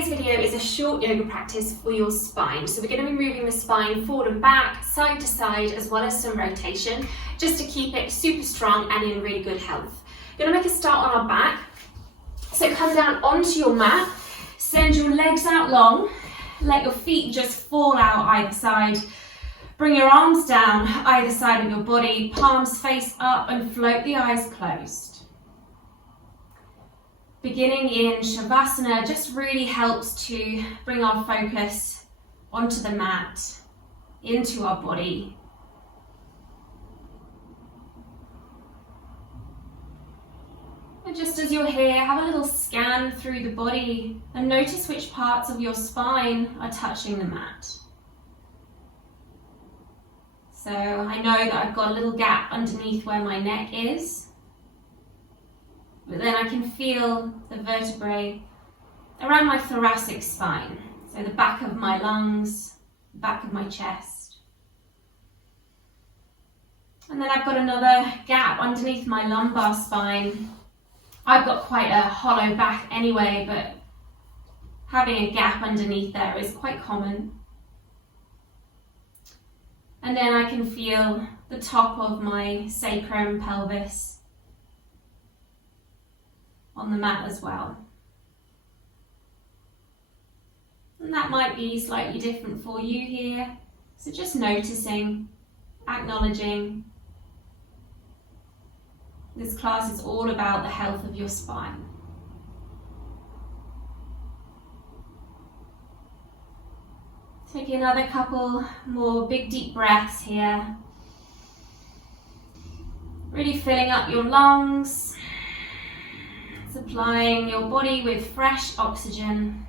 today's video is a short yoga practice for your spine. So we're going to be moving the spine forward and back, side to side, as well as some rotation, just to keep it super strong and in really good health. We're going to make a start on our back. So come down onto your mat, send your legs out long, let your feet just fall out either side. Bring your arms down either side of your body, palms face up and float the eyes closed. Beginning in Shavasana just really helps to bring our focus onto the mat, into our body. And just as you're here, have a little scan through the body and notice which parts of your spine are touching the mat. So I know that I've got a little gap underneath where my neck is. But then I can feel the vertebrae around my thoracic spine. So the back of my lungs, the back of my chest. And then I've got another gap underneath my lumbar spine. I've got quite a hollow back anyway, but having a gap underneath there is quite common. And then I can feel the top of my sacrum, pelvis on the mat as well. And that might be slightly different for you here. So just noticing, acknowledging. This class is all about the health of your spine. Take another couple more big deep breaths here. Really filling up your lungs. Supplying your body with fresh oxygen.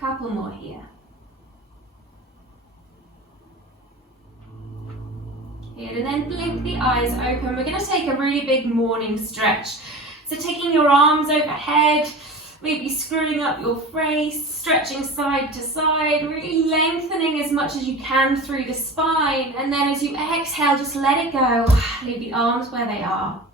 Couple more here. Good, and then blink the eyes open. We're going to take a really big morning stretch. So taking your arms overhead, maybe screwing up your face, stretching side to side, really lengthening as much as you can through the spine. And then as you exhale, just let it go. Leave the arms where they are.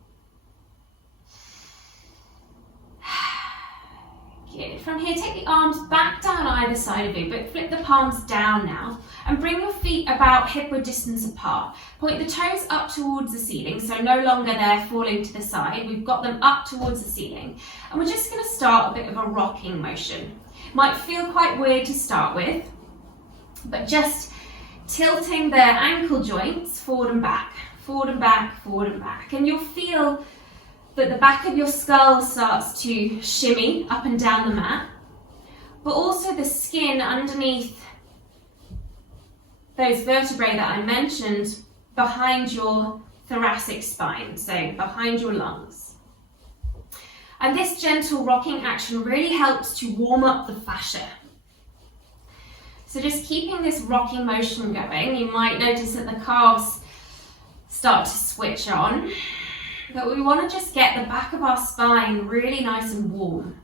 Good. From here, take the arms back down either side of you, but flip the palms down now. And bring your feet about hip-width distance apart. Point the toes up towards the ceiling, so no longer they're falling to the side. We've got them up towards the ceiling. And we're just going to start a bit of a rocking motion. Might feel quite weird to start with, but just tilting the ankle joints forward and back, forward and back, forward and back. And you'll feel that the back of your skull starts to shimmy up and down the mat, but also the skin underneath those vertebrae that I mentioned behind your thoracic spine, so behind your lungs. And this gentle rocking action really helps to warm up the fascia. So just keeping this rocking motion going, you might notice that the calves start to switch on. But we want to just get the back of our spine really nice and warm.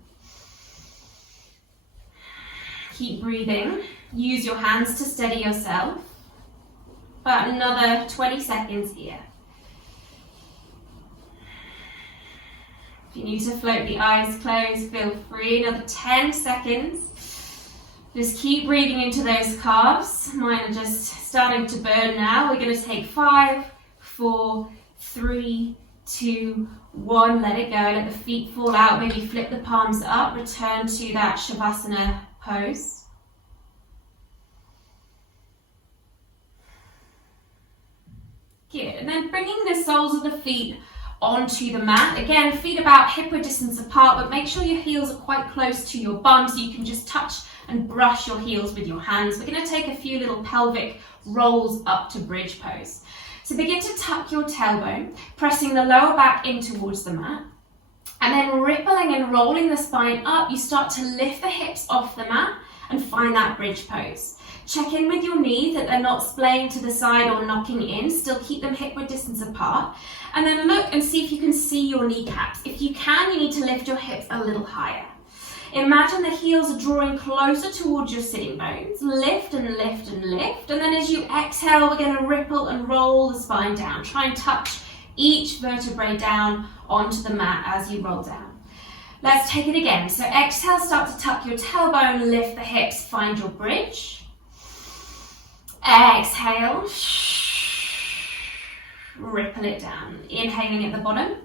Keep breathing. Use your hands to steady yourself. About another 20 seconds here. If you need to float the eyes closed, feel free. Another 10 seconds. Just keep breathing into those calves. Mine are just starting to burn now. We're going to take 5, 4, 3, 2, 1, let it go, let the feet fall out, maybe flip the palms up, return to that Shavasana pose. Good, and then bringing the soles of the feet onto the mat. Again, feet about hip-width distance apart, but make sure your heels are quite close to your bum so you can just touch and brush your heels with your hands. We're going to take a few little pelvic rolls up to bridge pose. So begin to tuck your tailbone, pressing the lower back in towards the mat. And then rippling and rolling the spine up, you start to lift the hips off the mat and find that bridge pose. Check in with your knees that they're not splaying to the side or knocking in. Still keep them hip-width distance apart. And then look and see if you can see your kneecaps. If you can, you need to lift your hips a little higher. Imagine the heels are drawing closer towards your sitting bones. Lift and lift and lift. And then as you exhale, we're going to ripple and roll the spine down. Try and touch each vertebrae down onto the mat as you roll down. Let's take it again. So exhale, start to tuck your tailbone, lift the hips, find your bridge. Exhale. Ripple it down. Inhaling at the bottom.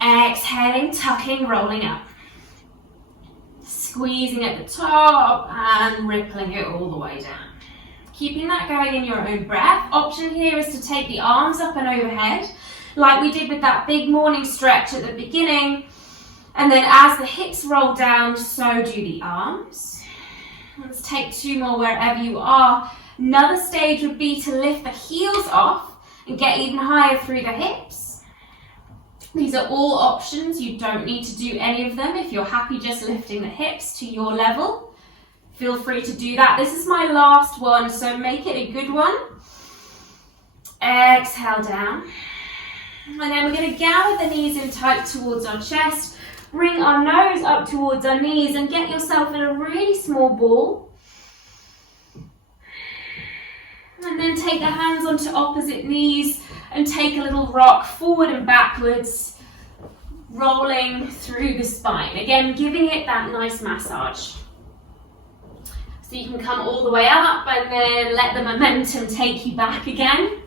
Exhaling, tucking, rolling up. Squeezing at the top and rippling it all the way down. Keeping that going in your own breath. Option here is to take the arms up and overhead, like we did with that big morning stretch at the beginning. And then as the hips roll down, so do the arms. Let's take 2 more wherever you are. Another stage would be to lift the heels off and get even higher through the hips. These are all options. You don't need to do any of them. If you're happy just lifting the hips to your level, feel free to do that. This is my last one, so make it a good one. Exhale down. And then we're going to gather the knees in tight towards our chest. Bring our nose up towards our knees and get yourself in a really small ball. And then take the hands onto opposite knees and take a little rock forward and backwards, rolling through the spine. Again, giving it that nice massage. So you can come all the way up and then let the momentum take you back again.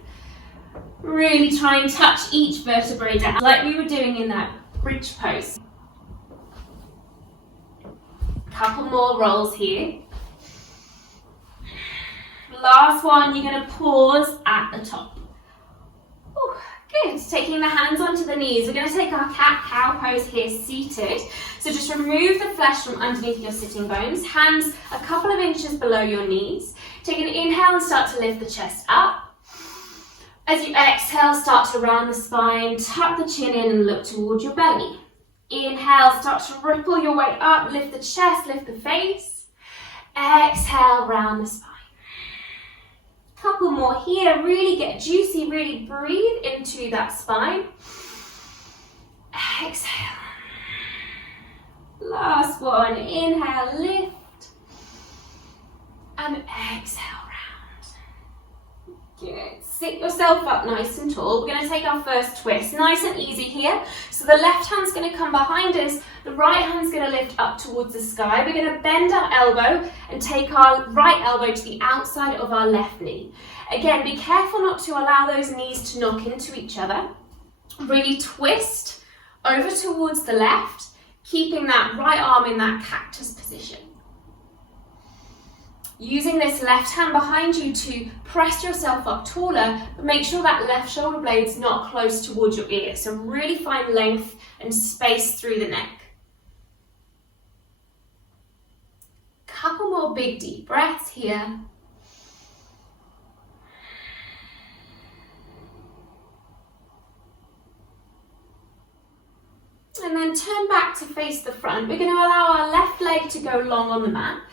Really try and touch each vertebrae down, like we were doing in that bridge pose. Couple more rolls here. Last one, you're going to pause at the top. Ooh, good. Taking the hands onto the knees. We're going to take our cat-cow pose here, seated. So just remove the flesh from underneath your sitting bones. Hands a couple of inches below your knees. Take an inhale and start to lift the chest up. As you exhale, start to round the spine, tuck the chin in and look towards your belly. Inhale, start to ripple your way up, lift the chest, lift the face. Exhale, round the spine. Couple more here, really get juicy, really breathe into that spine. Exhale. Last one, inhale, lift. And exhale, round. Good. Sit yourself up nice and tall. We're going to take our first twist, nice and easy here. So the left hand's going to come behind us, the right hand's going to lift up towards the sky. We're going to bend our elbow and take our right elbow to the outside of our left knee. Again, be careful not to allow those knees to knock into each other. Really twist over towards the left, keeping that right arm in that cactus position. Using this left hand behind you to press yourself up taller, but make sure that left shoulder blade's not close towards your ear. So really find length and space through the neck. Couple more big deep breaths here. And then turn back to face the front. We're going to allow our left leg to go long on the mat.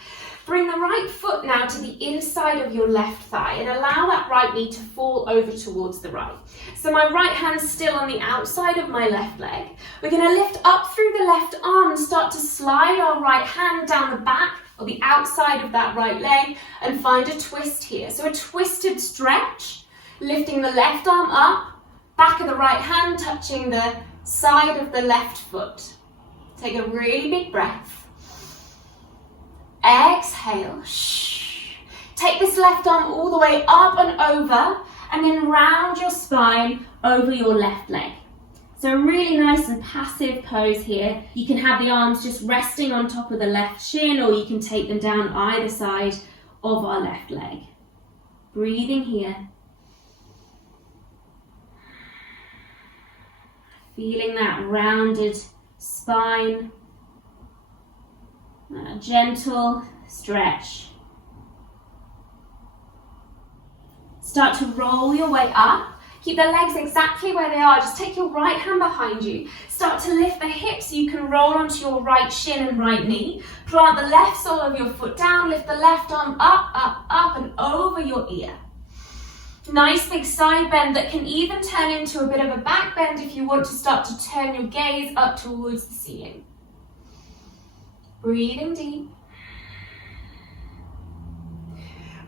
Bring the right foot now to the inside of your left thigh and allow that right knee to fall over towards the right. So my right hand's still on the outside of my left leg. We're going to lift up through the left arm and start to slide our right hand down the back or the outside of that right leg and find a twist here. So a twisted stretch, lifting the left arm up, back of the right hand touching the side of the left foot. Take a really big breath. Exhale. Take this left arm all the way up and over and then round your spine over your left leg. So a really nice and passive pose here. You can have the arms just resting on top of the left shin or you can take them down either side of our left leg. Breathing here. Feeling that rounded spine. A gentle stretch. Start to roll your way up. Keep the legs exactly where they are. Just take your right hand behind you. Start to lift the hips. You can roll onto your right shin and right knee. Plant the left sole of your foot down. Lift the left arm up, up, up and over your ear. Nice big side bend that can even turn into a bit of a back bend if you want to start to turn your gaze up towards the ceiling. Breathing deep.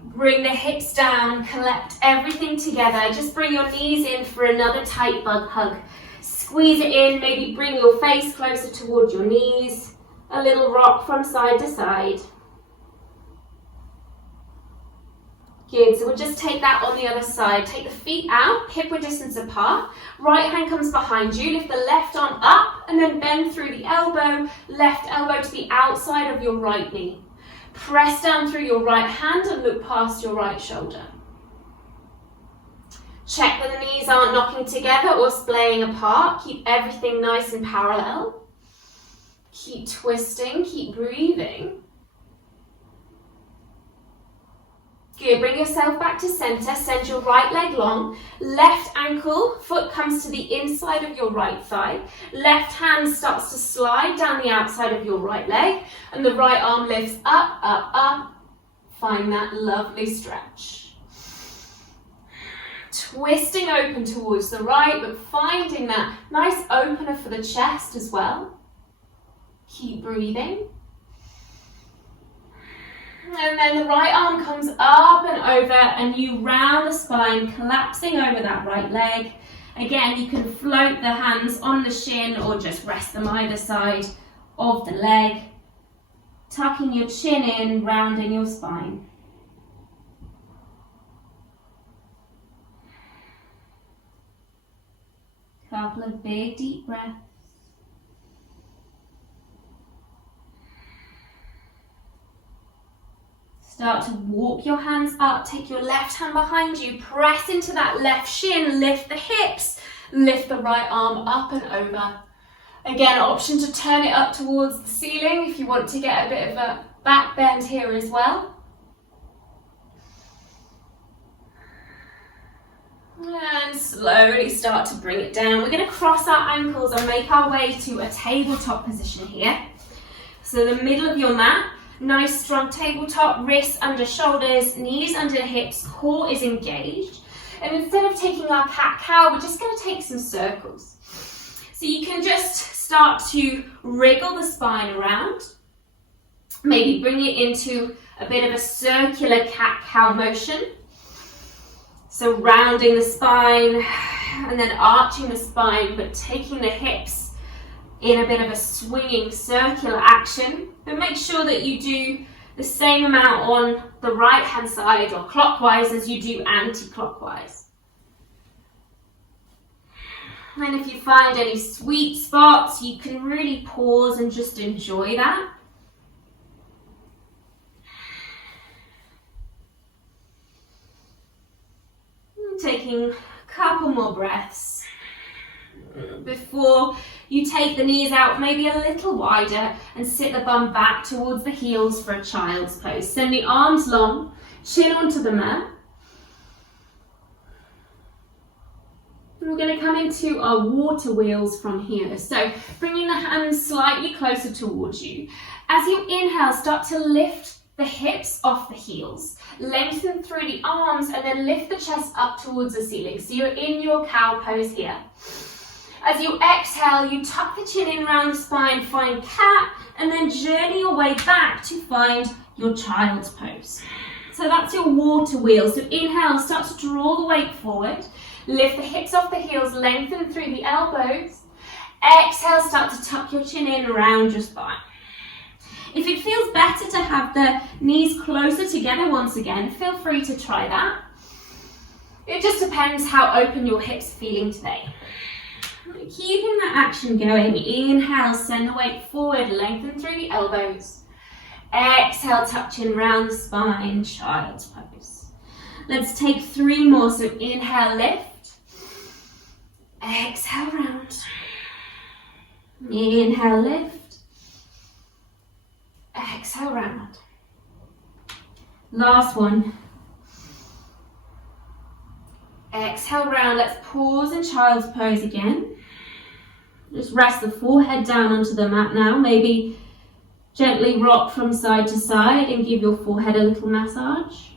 Bring the hips down, collect everything together. Just bring your knees in for another tight bug hug. Squeeze it in, maybe bring your face closer towards your knees. A little rock from side to side. Good, so we'll just take that on the other side. Take the feet out, hip-width distance apart. Right hand comes behind you. Lift the left arm up and then bend through the elbow. Left elbow to the outside of your right knee. Press down through your right hand and look past your right shoulder. Check that the knees aren't knocking together or splaying apart. Keep everything nice and parallel. Keep twisting, keep breathing. Good, bring yourself back to center, send your right leg long, left ankle, foot comes to the inside of your right thigh, left hand starts to slide down the outside of your right leg, and the right arm lifts up, up, up. Find that lovely stretch. Twisting open towards the right, but finding that nice opener for the chest as well. Keep breathing. And then the right arm comes up and over and you round the spine, collapsing over that right leg. Again, you can float the hands on the shin or just rest them either side of the leg. Tucking your chin in, rounding your spine. Couple of big deep breaths. Start to walk your hands up, take your left hand behind you, press into that left shin, lift the hips, lift the right arm up and over. Again, option to turn it up towards the ceiling if you want to get a bit of a back bend here as well. And slowly start to bring it down. We're going to cross our ankles and make our way to a tabletop position here. So the middle of your mat. Nice strong tabletop, wrists under shoulders, knees under hips, core is engaged. And instead of taking our cat-cow, we're just going to take some circles. So you can just start to wriggle the spine around. Maybe bring it into a bit of a circular cat-cow motion. So rounding the spine and then arching the spine, but taking the hips in a bit of a swinging circular action, but make sure that you do the same amount on the right hand side or clockwise as you do anti-clockwise. And if you find any sweet spots, you can really pause and just enjoy that. Taking a couple more breaths before you take the knees out maybe a little wider and sit the bum back towards the heels for a child's pose. Send the arms long, chin onto the mat. And we're going to come into our water wheels from here. So bringing the hands slightly closer towards you. As you inhale, start to lift the hips off the heels. Lengthen through the arms and then lift the chest up towards the ceiling. So you're in your cow pose here. As you exhale, you tuck the chin in around the spine, find cat, and then journey your way back to find your child's pose. So that's your water wheel. So inhale, start to draw the weight forward. Lift the hips off the heels, lengthen through the elbows. Exhale, start to tuck your chin in around your spine. If it feels better to have the knees closer together once again, feel free to try that. It just depends how open your hips are feeling today. Keeping that action going, inhale, send the weight forward, lengthen through the elbows. Exhale, tuck chin round the spine, child's pose. Let's take 3 more, so inhale, lift. Exhale, round. Inhale, lift. Exhale, round. Last one. Exhale, round. Let's pause in child's pose again. Just rest the forehead down onto the mat now. Maybe gently rock from side to side and give your forehead a little massage.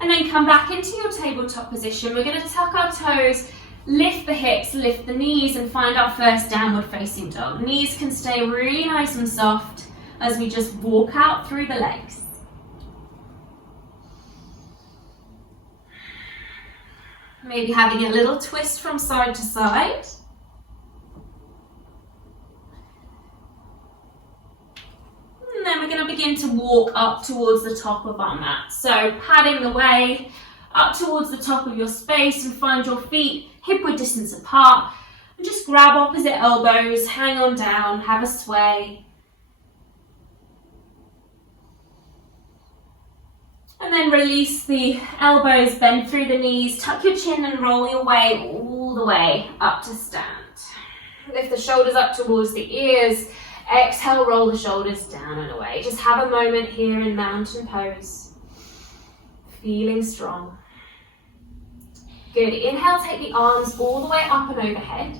And then come back into your tabletop position. We're going to tuck our toes, lift the hips, lift the knees, and find our first downward facing dog. Knees can stay really nice and soft as we just walk out through the legs. Maybe having a little twist from side to side. And then we're going to begin to walk up towards the top of our mat. So padding the way up towards the top of your space and find your feet hip-width distance apart. And just grab opposite elbows, hang on down, have a sway. And then release the elbows, bend through the knees, tuck your chin and roll your way all the way up to stand. Lift the shoulders up towards the ears. Exhale, roll the shoulders down and away. Just have a moment here in mountain pose. Feeling strong. Good. Inhale, take the arms all the way up and overhead.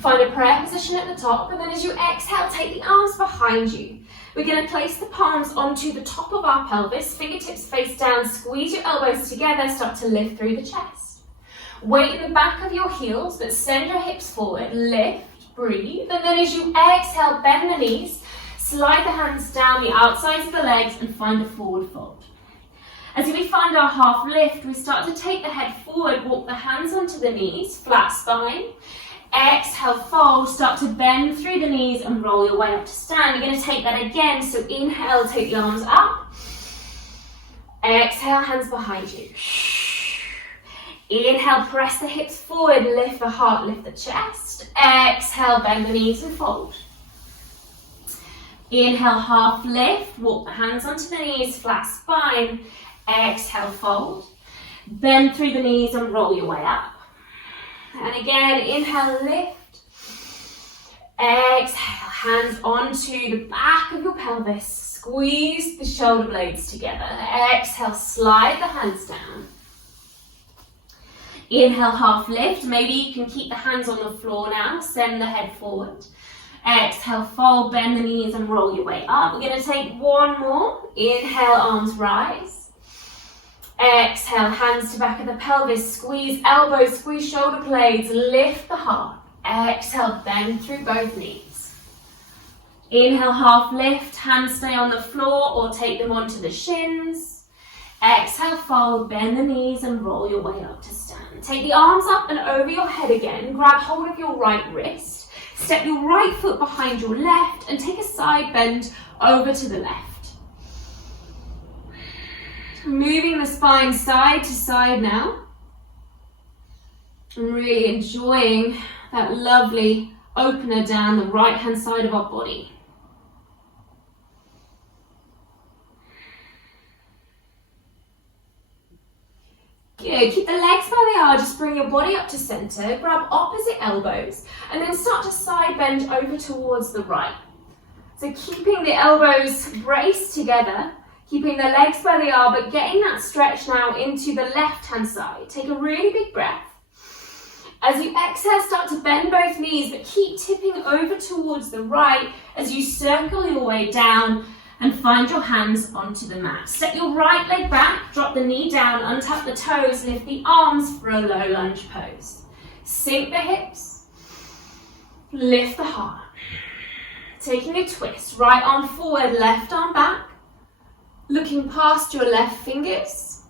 Find a prayer position at the top, and then as you exhale, take the arms behind you. We're going to place the palms onto the top of our pelvis, fingertips face down, squeeze your elbows together, start to lift through the chest. Weight in the back of your heels, but send your hips forward, lift. Breathe, and then as you exhale, bend the knees, slide the hands down the outsides of the legs and find a forward fold. As we find our half lift, we start to take the head forward, walk the hands onto the knees, flat spine. Exhale, fold, start to bend through the knees and roll your way up to stand. You're going to take that again, so inhale, take the arms up. Exhale, hands behind you. Inhale, press the hips forward, lift the heart, lift the chest. Exhale, bend the knees and fold. Inhale, half lift, walk the hands onto the knees, flat spine. Exhale, fold. Bend through the knees and roll your way up. And again, inhale, lift. Exhale, hands onto the back of your pelvis. Squeeze the shoulder blades together. Exhale, slide the hands down. Inhale, half lift. Maybe you can keep the hands on the floor now. Send the head forward. Exhale, fold, bend the knees and roll your way up. We're going to take one more. Inhale, arms rise. Exhale, hands to back of the pelvis. Squeeze elbows, squeeze shoulder blades. Lift the heart. Exhale, bend through both knees. Inhale, half lift. Hands stay on the floor or take them onto the shins. Exhale, fold, bend the knees and roll your way up to stand. Take the arms up and over your head again. Grab hold of your right wrist. Step your right foot behind your left and take a side bend over to the left. Moving the spine side to side now. And really enjoying that lovely opener down the right hand side of our body. Good, keep the legs where they are, just bring your body up to center, grab opposite elbows, and then start to side bend over towards the right. So keeping the elbows braced together, keeping the legs where they are, but getting that stretch now into the left-hand side. Take a really big breath. As you exhale, start to bend both knees, but keep tipping over towards the right as you circle your way down and find your hands onto the mat. Step your right leg back, drop the knee down, untuck the toes, lift the arms for a low lunge pose. Sink the hips, lift the heart. Taking a twist, right arm forward, left arm back, looking past your left fingers.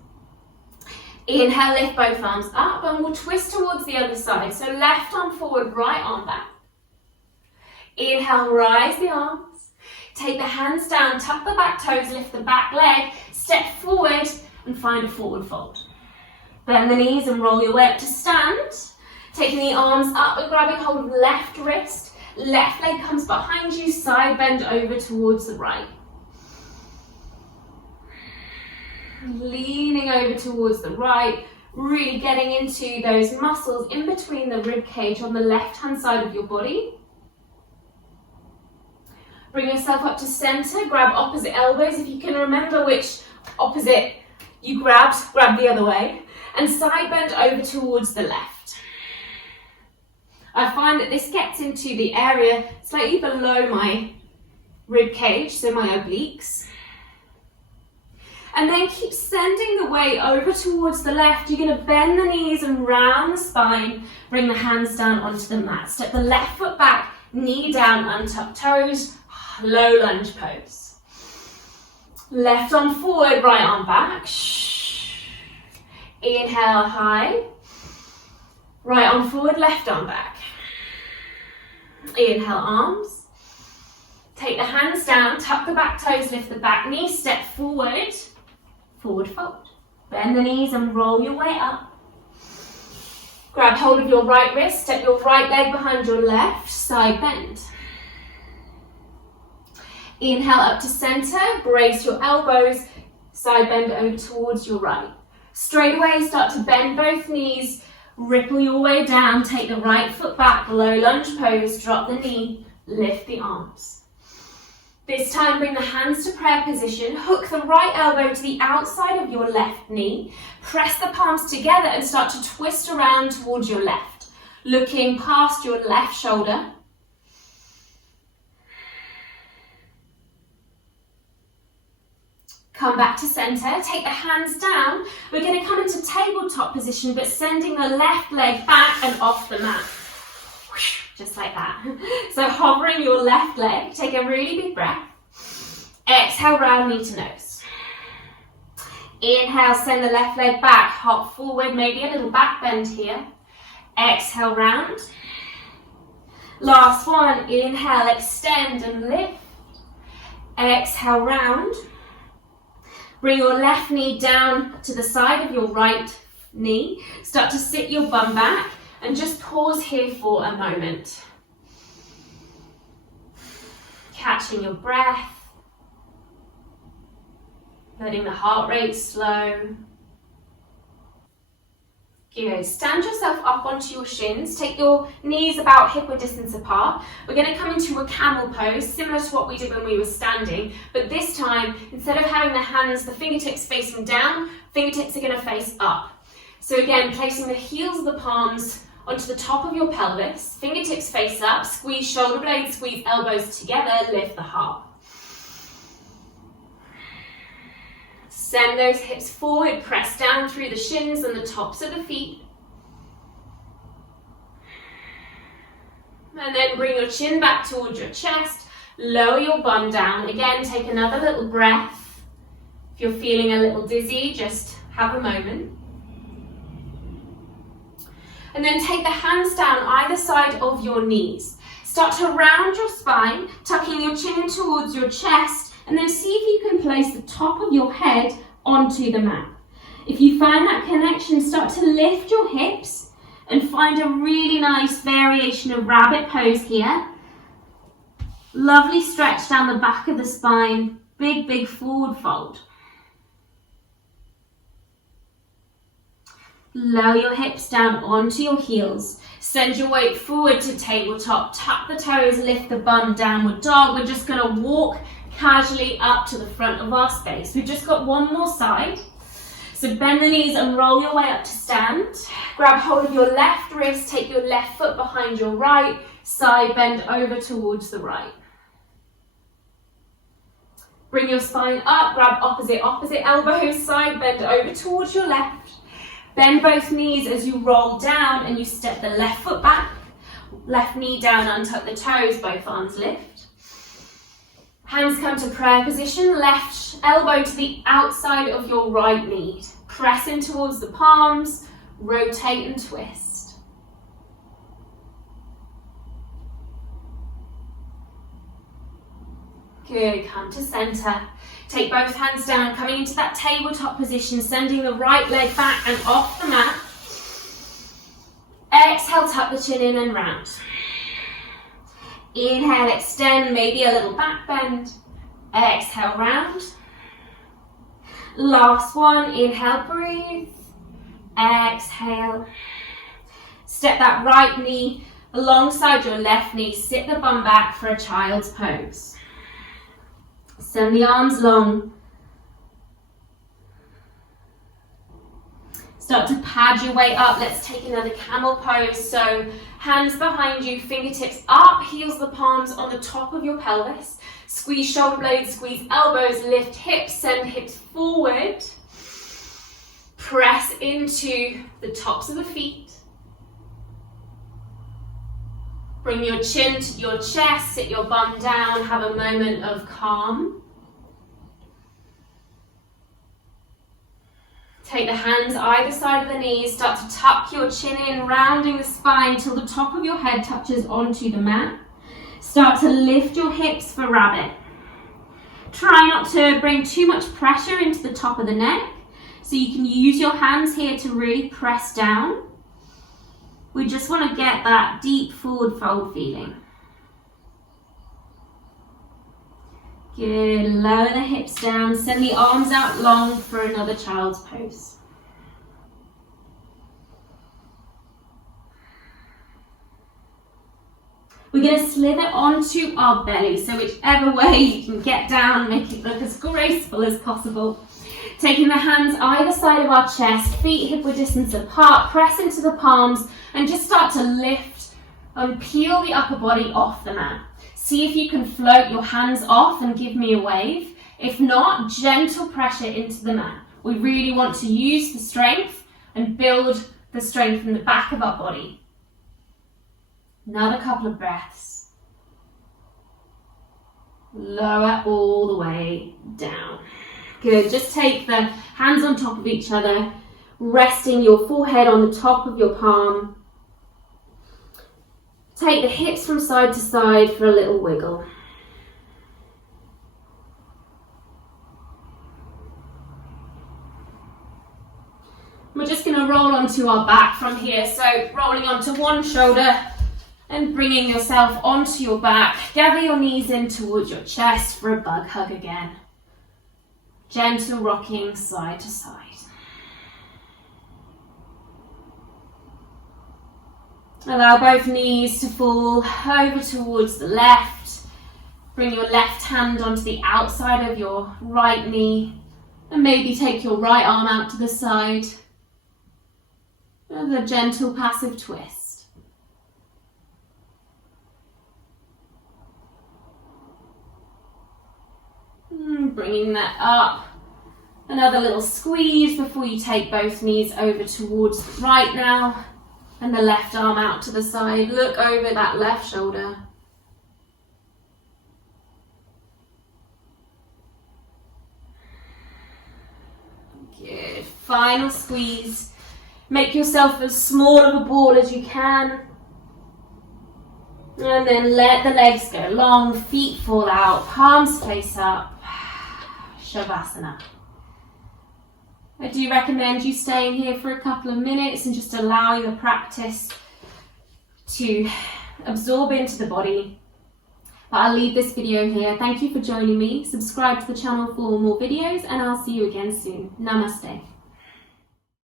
Inhale, lift both arms up and we'll twist towards the other side. So left arm forward, right arm back. Inhale, rise the arms. Take the hands down, tuck the back toes, lift the back leg, step forward and find a forward fold. Bend the knees and roll your way up to stand. Taking the arms up and grabbing hold of the left wrist. Left leg comes behind you, side bend over towards the right. Leaning over towards the right, really getting into those muscles in between the rib cage on the left hand side of your body. Bring yourself up to center, grab opposite elbows. If you can remember which opposite you grabbed, grab the other way. And side bend over towards the left. I find that this gets into the area slightly below my rib cage, so my obliques. And then keep sending the weight over towards the left. You're going to bend the knees and round the spine. Bring the hands down onto the mat. Step the left foot back, knee down, untuck toes. Low lunge pose. Left arm forward, right arm back. Inhale high. Right arm forward, left arm back. Inhale, arms. Take the hands down, tuck the back toes, lift the back knee, step forward, forward fold. Bend the knees and roll your way up. Grab hold of your right wrist, step your right leg behind your left, side bend. Inhale up to center, brace your elbows, side bend over towards your right. Straight away, start to bend both knees, ripple your way down, take the right foot back, low lunge pose, drop the knee, lift the arms. This time, bring the hands to prayer position, hook the right elbow to the outside of your left knee, press the palms together and start to twist around towards your left, looking past your left shoulder. Come back to center, take the hands down. We're going to come into tabletop position, but sending the left leg back and off the mat. Just like that. So hovering your left leg, take a really big breath. Exhale, round knee to nose. Inhale, send the left leg back, hop forward, maybe a little back bend here. Exhale, round. Last one, inhale, extend and lift. Exhale, round. Bring your left knee down to the side of your right knee. Start to sit your bum back. And just pause here for a moment. Catching your breath. Letting the heart rate slow. Good. Stand yourself up onto your shins. Take your knees about hip-width distance apart. We're going to come into a camel pose, similar to what we did when we were standing. But this time, instead of having the hands, the fingertips facing down, fingertips are going to face up. So again, placing the heels of the palms onto the top of your pelvis, fingertips face up, squeeze shoulder blades, squeeze elbows together, lift the heart. Send those hips forward, press down through the shins and the tops of the feet. And then bring your chin back towards your chest, lower your bum down. Again, take another little breath. If you're feeling a little dizzy, just have a moment. And then take the hands down either side of your knees. Start to round your spine, tucking your chin in towards your chest, and then see if you can place the top of your head onto the mat. If you find that connection, start to lift your hips and find a really nice variation of rabbit pose here. Lovely stretch down the back of the spine, big, big forward fold. Lower your hips down onto your heels. Send your weight forward to tabletop. Tuck the toes, lift the bum, downward dog. We're just going to walk casually up to the front of our space. We've just got one more side. So bend the knees and roll your way up to stand. Grab hold of your left wrist. Take your left foot behind your right. Side bend over towards the right. Bring your spine up. Grab opposite elbows. Side bend over towards your left. Bend both knees as you roll down and you step the left foot back, left knee down, untuck the toes, both arms lift. Hands come to prayer position, left elbow to the outside of your right knee. Press in towards the palms, rotate and twist. Good, come to center. Take both hands down, coming into that tabletop position, sending the right leg back and off the mat. Exhale, tuck the chin in and round. Inhale, extend, maybe a little back bend. Exhale, round. Last one, inhale, breathe. Exhale. Step that right knee alongside your left knee, sit the bum back for a child's pose. Send the arms long. Start to pad your way up. Let's take another camel pose. So hands behind you, fingertips up, heels the palms on the top of your pelvis. Squeeze shoulder blades, squeeze elbows, lift hips, send hips forward. Press into the tops of the feet. Bring your chin to your chest, sit your bum down, have a moment of calm. Take the hands either side of the knees, start to tuck your chin in, rounding the spine till the top of your head touches onto the mat. Start to lift your hips for rabbit. Try not to bring too much pressure into the top of the neck, so you can use your hands here to really press down. We just want to get that deep forward fold feeling. Good, lower the hips down, send the arms out long for another child's pose. We're going to slither onto our belly, so whichever way you can get down, make it look as graceful as possible. Taking the hands either side of our chest, feet hip-width distance apart, press into the palms and just start to lift and peel the upper body off the mat. See if you can float your hands off and give me a wave. If not, gentle pressure into the mat. We really want to use the strength and build the strength in the back of our body. Another couple of breaths. Lower all the way down. Good, just take the hands on top of each other, resting your forehead on the top of your palm. Take the hips from side to side for a little wiggle. We're just going to roll onto our back from here, so rolling onto one shoulder and bringing yourself onto your back. Gather your knees in towards your chest for a bug hug again. Gentle rocking side to side. Allow both knees to fall over towards the left. Bring your left hand onto the outside of your right knee and maybe take your right arm out to the side. With a gentle passive twist. Bringing that up. Another little squeeze before you take both knees over towards the right now. And the left arm out to the side. Look over that left shoulder. Good. Final squeeze. Make yourself as small of a ball as you can. And then let the legs go long, feet fall out, palms face up. Shavasana. I do recommend you staying here for a couple of minutes and just allowing the practice to absorb into the body. But I'll leave this video here. Thank you for joining me. Subscribe to the channel for more videos and I'll see you again soon. Namaste.